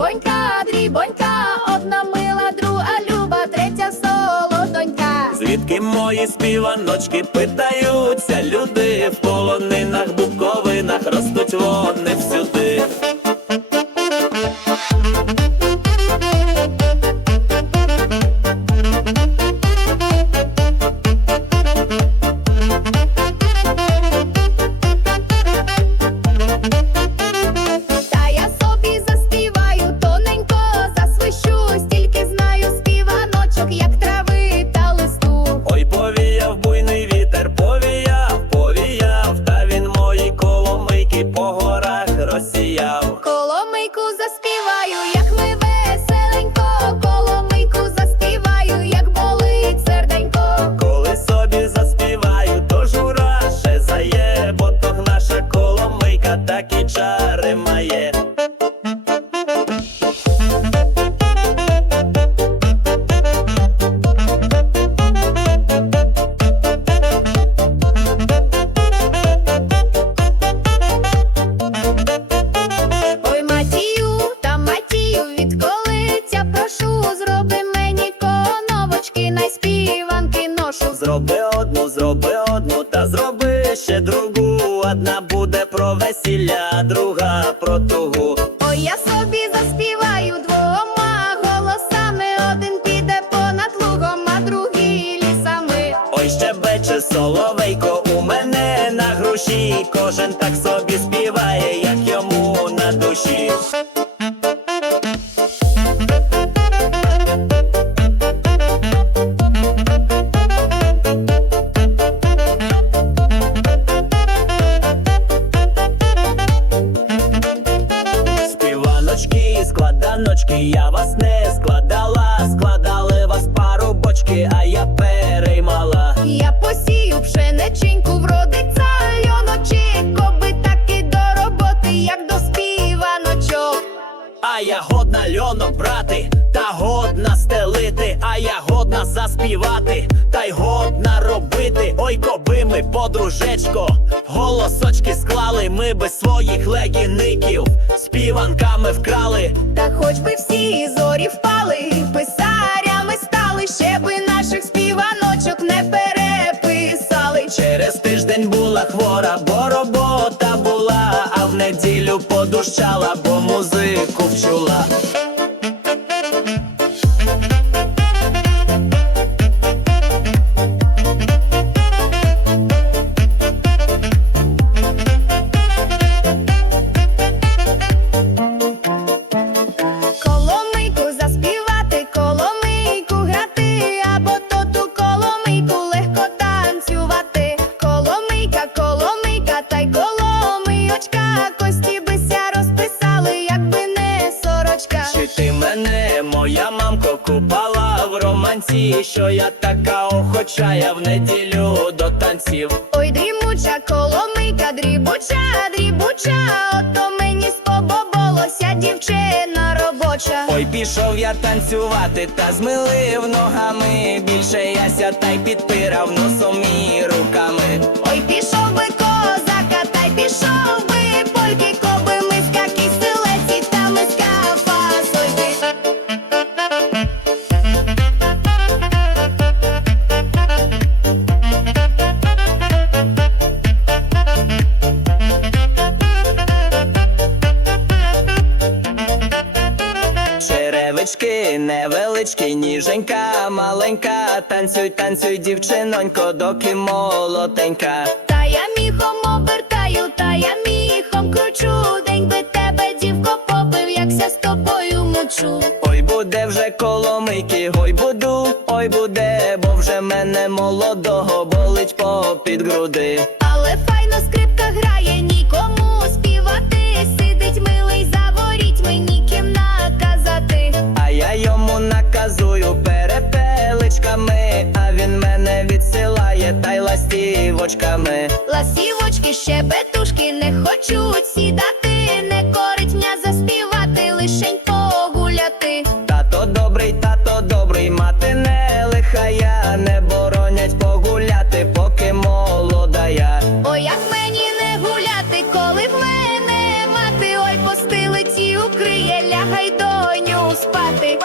Дрібонька, дрібонька, одна мила, друга люба, третя солодонька. Звідки мої співаночки питаються люди в полонинах, Кожен так собі співає, як йому на душі. Складаночки, я вас не складала, складали вас парубочки, а я переймала. Я годна заспівати, та й годна робити. Ой, коби ми, подружечко, голосочки склали, ми би своїх легіників співанками вкрали. Та хоч би всі зорі впали, писарями стали, ще би наших співаночок не переписали. Через тиждень була хвора, бо робота була, а в неділю подущала, в що я така охочая в неділю до танців. Ой, дрімуча, коломийка, дрібуча, дрібуча, ото мені сподобалося дівчина робоча. Ой, пішов я танцювати та змилив ногами. Більше яся та й підпирав носом і руками. Ой, пішов би козака, та й пішов би ніженька, маленька. Танцюй, танцюй, дівчинонько, доки молоденька. Та я міхом обертаю, та я міхом кручу. День би тебе, дівко, побив, якся з тобою мучу. Ой, буде вже коломийки, ой буду, ой буде, бо вже мене молодого болить попід груди. Але грає та й ластівочками. Ласівочки, щебетушки не хочуть сідати, не коритня заспівати, лишень погуляти. Тато добрий, тато добрий, мати не лихая, не боронять погуляти, поки молода я. Ой, як мені не гуляти, коли в мене мати, ой, постелиці укриє, лягай доню спати.